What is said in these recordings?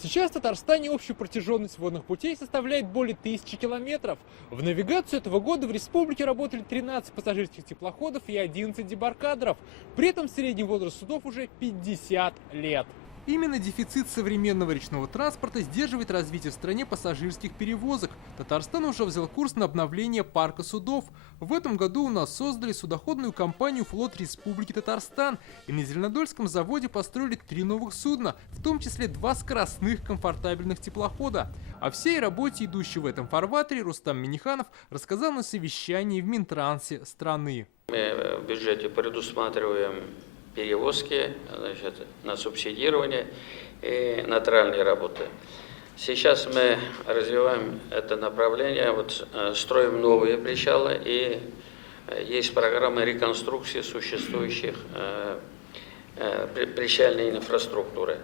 Сейчас в Татарстане общая протяженность водных путей составляет более 1000 километров. В навигацию этого года в республике работали 13 пассажирских теплоходов и 11 дебаркадеров. При этом средний возраст судов уже 50 лет. Именно дефицит современного речного транспорта сдерживает развитие в стране пассажирских перевозок. Татарстан уже взял курс на обновление парка судов. В этом году у нас создали судоходную компанию «Флот Республики Татарстан». И на Зеленодольском заводе построили 3 новых судна, в том числе 2 скоростных комфортабельных теплохода. О всей работе, идущей в этом фарватере, Рустам Минниханов рассказал на совещании в Минтрансе страны. Мы в бюджете предусматриваем перевозки, значит, на субсидирование и на тральные работы. Сейчас мы развиваем это направление, строим новые причалы, и есть программы реконструкции существующих причальной инфраструктуры.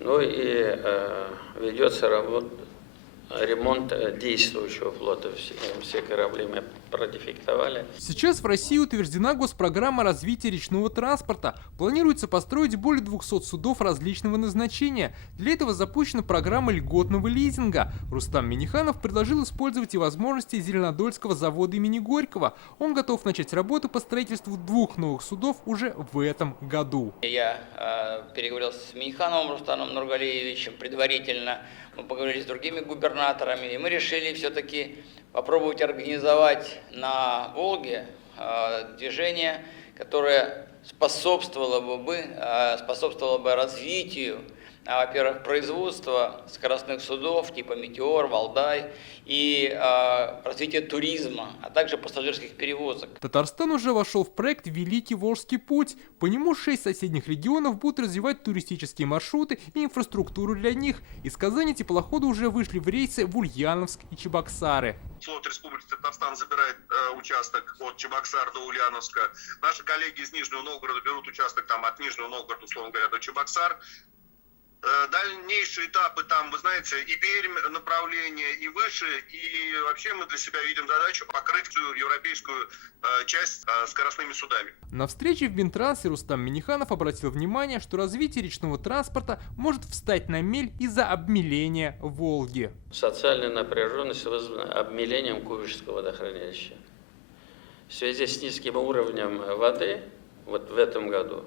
Ну и ведется ремонт действующего флота. Все корабли мы продефектовали. Сейчас в России утверждена госпрограмма развития речного транспорта. Планируется построить более 200 судов различного назначения. Для этого запущена программа льготного лизинга. Рустам Минниханов предложил использовать и возможности Зеленодольского завода имени Горького. Он готов начать работу по строительству 2 новых судов уже в этом году. Я переговорил с Миннихановым Рустамом Нургалиевичем предварительно. Мы поговорили с другими губернаторами, и мы решили все-таки попробовать организовать на Волге движение, которое способствовало бы развитию, во-первых, производства скоростных судов типа «Метеор», «Валдай» и развития туризма, а также пассажирских перевозок. Татарстан уже вошел в проект «Великий Волжский путь». По нему 6 соседних регионов будут развивать туристические маршруты и инфраструктуру для них. Из Казани теплоходы уже вышли в рейсы в Ульяновск и Чебоксары. Флот Республики Татарстан забирает участок от Чебоксар до Ульяновска. Наши коллеги из Нижнего Новгорода берут участок от Нижнего Новгорода, условно говоря, до Чебоксар. Дальнейшие этапы там, вы знаете, и Пермь направление, и выше, и вообще мы для себя видим задачу покрыть всю европейскую часть скоростными судами. На встрече в Минтрансе Рустам Минниханов обратил внимание, что развитие речного транспорта может встать на мель из-за обмеления Волги. Социальная напряженность вызвана обмелением Кубишского водохранилища. В связи с низким уровнем воды, в этом году,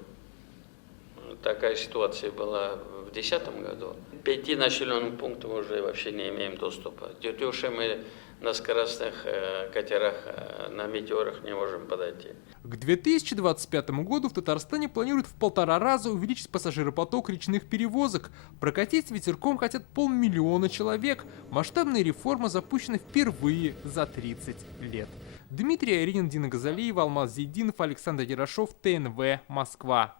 такая ситуация была в 2010 году. 5 населенным пунктам уже вообще не имеем доступа. Тетюши мы на скоростных катерах, на метеорах не можем подойти. К 2025 году в Татарстане планируют в 1,5 раза увеличить пассажиропоток речных перевозок. Прокатить ветерком хотят 500 000 человек. Масштабная реформа запущена впервые за 30 лет. Дмитрий Аринин, Дина Газалиева, Алмаз Зейдинов, Александр Ярашов, ТНВ, Москва.